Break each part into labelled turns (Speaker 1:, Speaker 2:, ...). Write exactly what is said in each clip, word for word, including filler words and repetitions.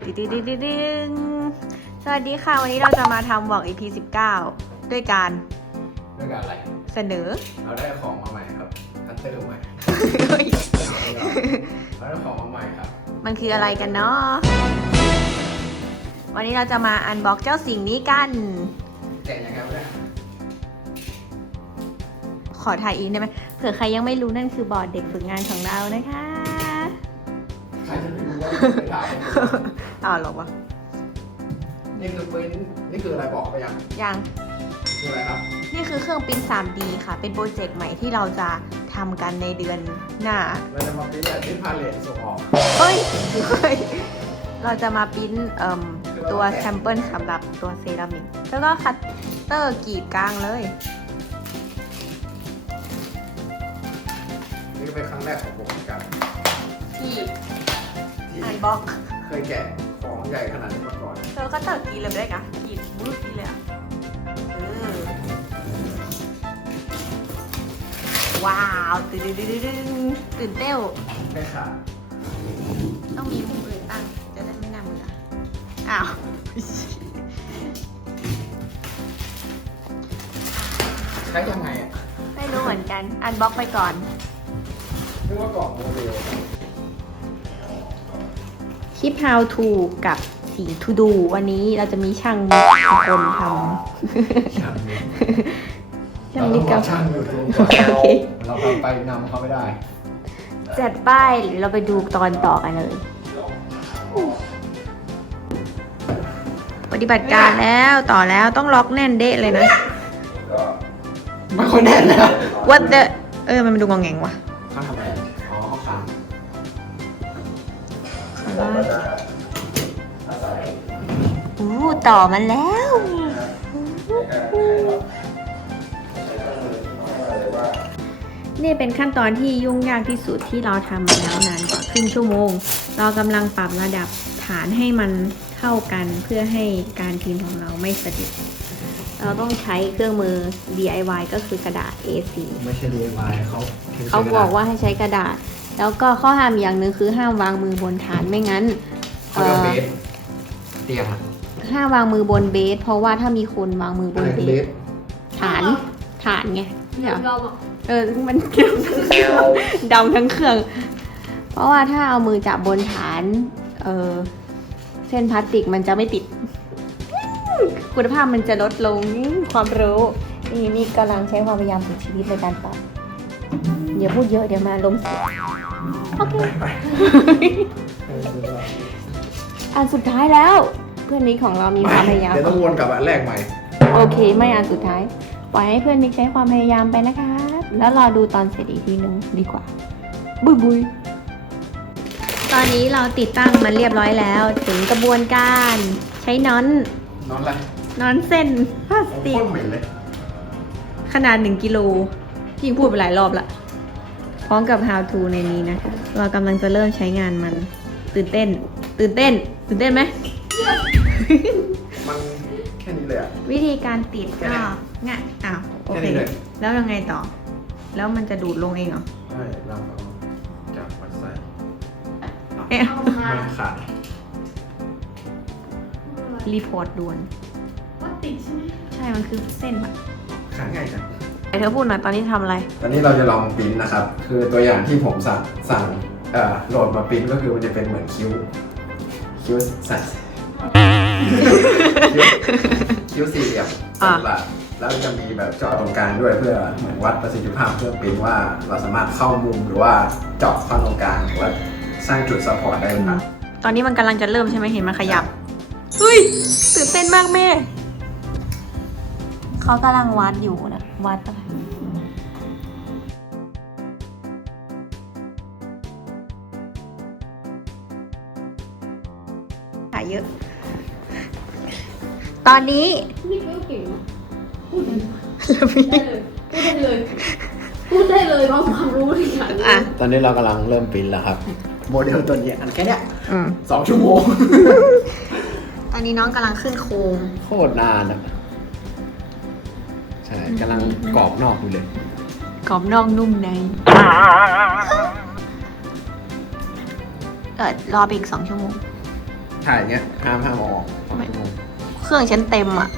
Speaker 1: ดึดึดึดึดึงสวัสดีค่ะวันนี้เราจะมาทำวอล์ก อี พี สิบเก้าด้วยการ
Speaker 2: ด้วยการอะไร
Speaker 1: เสนอ
Speaker 2: เราได้ของมาใหม่ครับฮันเตอร์ใหม่เราได้ของมาใหม่ครับ
Speaker 1: มันคืออะไรกันเนาะวันนี้เราจะมาอันบ็อกเจ้าสิ่งนี้กัน
Speaker 2: แกะยังไงวะเนี่ย
Speaker 1: ขอถ่ายอินได้ไหมเผื่อใครยังไม่รู้นั่นคือบอร์ดเด็กฝึกงานของเรานะคะ
Speaker 2: ใครจะไม่รู้ว่าไปถ่าย
Speaker 1: อ้าวหรอวะ
Speaker 2: นี่คือเป็นนี่คืออะไรบอกไปยัง
Speaker 1: ยัง
Speaker 2: คืออะไรครับ
Speaker 1: นี่คือเครื่องปริ้น ทรี ดี ค่ะเป็นโปรเจกต์ใหม่ที่เราจะทำกันในเดือนหน้า
Speaker 2: เราจะมาปริ้นแบบที่พาเลทส่งออก
Speaker 1: เฮ้ยเฮ้ยเราจะมาปริ้นเอ่อตัวแซมเปิลสำหรับตัวเซรามิกแล้วก็คัตเตอร์กรีดกลางเลย
Speaker 2: นี่เป็นครั้งแรกของผมเหมือนกัน
Speaker 1: ที่อันบ็อก
Speaker 2: เคยแกะของใหญ่ขนาดนี้มาก่อน
Speaker 1: เธอคัตเตอร์กรีดเลยได้กะกรีดบู๊ดเลยอ่ะว้าวตื่นตื่นตื่นตื่นเต้น
Speaker 2: ไม่ขาด
Speaker 1: ต้องมีมุมอื่นบ้างจะได้ไม่น่าเบื่ออ้าว
Speaker 2: ใช้ยังไงอ่ะ
Speaker 1: ไม่รู้เหมือนกันอันบ็อกไปก่อน
Speaker 2: นึกว่ากล่องโมเดล
Speaker 1: คลิป how to กับสี to do วันนี้เราจะมีช่างคนทำ
Speaker 2: ช่าง
Speaker 1: ช่างนี่กับ
Speaker 2: ช่างอยู่ตรงโอเคเราไปไปนำเขาไม่ได้
Speaker 1: จัดป้ายหรือเราไปดูตอนต่อกันเลยปฏิบัติการแล้วต่อแล้วต้องล็อกแน่นเดะเลยนะ
Speaker 2: ไม่ค่อยแน่นนะ
Speaker 1: What the เออมันดูงงแงงว่ะ
Speaker 2: เขาทำอะไรอ๋อเขาขัง
Speaker 1: อู้ต่อมันแล้วนี่เป็นขั้นตอนที่ยุ่งยากที่สุดที่เราทำมาแล้วนานกว่าครึ่งชั่วโมงเรากำลังปรับระดับฐานให้มันเข้ากันเพื่อให้การพิมพ์ของเราไม่สะดุดเราต้องใช้เครื่องมือ ดี ไอ วาย ก็คือกระดาษ เอ โฟร์
Speaker 2: ไม่ใช่ ดี ไอ วาย เขา
Speaker 1: เขาบอกว่าให้ใช้กระดาษแล้วก็ข้อห้ามอย่างหนึ่งคือห้ามวางมือบนฐานไม่งั้น
Speaker 2: เออเตียง
Speaker 1: ห้ามวางมือบนเบสเพราะว่าถ้ามีคนวางมือบนเบสฐานฐานไงเนี่ยเออมันเกี่ยวดำทั้งเครื่องเพราะว่าถ้าเอามือจับบนฐานเออเส้นพลาสติกมันจะไม่ติดคุณภาพมันจะลดลงความรู้นี่นี่กำลังใช้ความพยายามสุดชีวิตในการปรับอย่าพูดเยอะเดี๋ยวมาล้มเสียโอเคอันสุดท้ายแล้วเพื่อนมิกของเรามีความพยายาม
Speaker 2: เดี๋ยวต้องวนกลับอันแรกใหม่
Speaker 1: โอเคไม่อันสุดท้ายปล่อยให้เพื่อนมิกใช้ความพยายามไปนะคะแล้วรอดูตอนเสร็จอีกทีนึงดีกว่าบุยบุยตอนนี้เราติดตั้งมันเรียบร้อยแล้วถึงกระบวนการใช้น็อต
Speaker 2: นอนอะไร
Speaker 1: นอนเส้นพลาสติกขนาดหนึ่งกิโลยิ่งพูดไปหลายรอบละพร้อมกับ how to ในนี้นะคะเรากำลังจะเริ่มใช้งานมันตื่นเต้นตื่นเต้นตื่นเต้นไหม
Speaker 2: มันแค่นี้เลยอะ
Speaker 1: วิธีการติดก็ง่ายอ้าวโอเคแล้วยังไงต่อแล้วมันจะดูดลงเองเหรอ
Speaker 2: ใช่เราเอาจับมันใส่
Speaker 1: เอ๊ะ
Speaker 2: มันขาด
Speaker 1: รีพอร์ตด่วน
Speaker 3: ว่าติดใช่ไหม
Speaker 1: ใช่มันคือเส้นแบบ
Speaker 2: ขาดง่ายจัง
Speaker 1: ไอเธอพูดหน่อยตอนนี้ทำอะไร
Speaker 2: ตอนนี้เราจะลองปริ้นนะครับคือตัวอย่างที่ผมสั่งสั่งเอ่อโหลดมาปริ้นก็คือมันจะเป็นเหมือนคิ้วคิ้วสัตว์คิ้วสี่เหลี่ยมสัตว์ละแล้วจะมีแบบเจาะตรงกลางด้วยเพื่อเหมือนวัดประสิทธิภาพเครื่องปริ้นว่าเราสามารถเข้ามุมหรือว่าเจาะเข้าตรงกลางหรือว่าสร้างจุดซัพพอร์ตได้หรือเปล่า
Speaker 1: ตอนนี้มันกำลังจะเริ่มใช่ไหมเห็นมันขยับเฮ้ยตื่นเต้นมากแม่เขากำลังวัดอยู่นะวัดอะไรถ่ายเยอะตอนนี้
Speaker 3: นี่ก็เก่งพูดได้เลยพูดได้เลยพูดได้เลยเพราะความรู้ที่ฉัน
Speaker 1: อ่ะ
Speaker 2: ตอนนี้เรากำลังเริ่มปริ้นแล้วครับโมเดลตัวนี้อันแค่เนี้ยสองชั่วโมง
Speaker 1: ตอนนี้น้องกำลังขึ้นโครง
Speaker 2: โคตรนานอ่ะใช่กำลังกรอบนอกอยู่เลย
Speaker 1: กรอบนอกนุ่มในเออรอไปอีกสองชั่วโมง
Speaker 2: ถ่ายอย่างเงี้ยห้ามห้ามเอาออก
Speaker 1: เครื่องฉันเต็มอ่ะ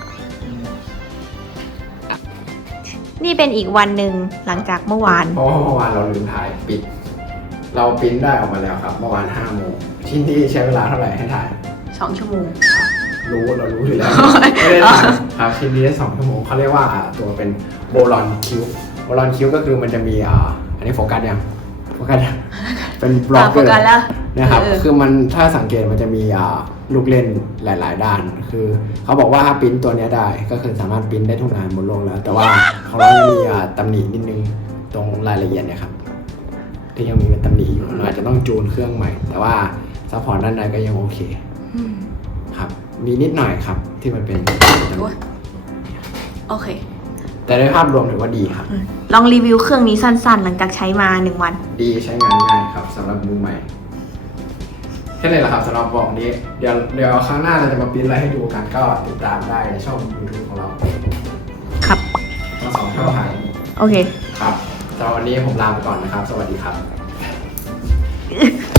Speaker 1: นี่เป็นอีกวันหนึ่งหลังจากเมื่อวาน
Speaker 2: เพราะว่าเมื่อวานเราลืมถ่ายปิด เราปริ้นได้ออกมาแล้วครับ เมื่อวานห้าโมงที่นี่ใช้เวลาเท่าไหร่ให้ถ่าย
Speaker 1: สองชั่วโมง
Speaker 2: รู้เรารู้อยู่แล้ว ไม่ได้ถ่ายครับชิ้นนี้ได้สองชั่วโมงเขาเรียกว่าตัวเป็นโบลอนคิวโบลอนคิวก็คือมันจะมีอ่าอันนี้โฟกัสยังโฟกัสยังเป็นบล็อกเกอร์
Speaker 1: โฟกัสแล้ว
Speaker 2: นะครับ
Speaker 1: เออ
Speaker 2: คือมันถ้าสังเกตมันจะมีอ่าลูกเล่นหลาย ๆ ด้าน คือเขาบอกว่าถ้าปริ้นตัวเนี้ยได้ก็คือสามารถปริ้นได้ทุกงานบนโลกแล้ว แต่ว่าของเรายังมีอ่าตำหนินิดนึงตรงรายละเอียดเนี่ยครับที่ยังมีเป็นตำหนิอยู่เราอาจจะต้องจูนเครื่องใหม่ แต่ว่าซัพพอร์ตด้านในก็ยังโอเค
Speaker 1: อืม
Speaker 2: ครับมีนิดหน่อยครับที่มันเป็น
Speaker 1: โอ้ยโอเค
Speaker 2: แต่ในภาพรวมถือว่าดีครับ
Speaker 1: ลองรีวิวเครื่องนี้สั้นๆ หลังจากใช้มาหนึ่งวัน
Speaker 2: ดีใช้งานง่ายครับสำหรับมือใหม่แค่นี้แหละครับสำหรับบอกนี้เดี๋ยวเดี๋ยวครั้งหน้าเราจะมาปริ้นอะไรให้ดูกันก็ติดตามได้ในช่อง YouTube ของเรา
Speaker 1: ครับ
Speaker 2: ทั้งสองช่องทาง
Speaker 1: โอเค
Speaker 2: ครับสำหรับวันนี้ผมลาไปก่อนนะครับ สวัสดีครับ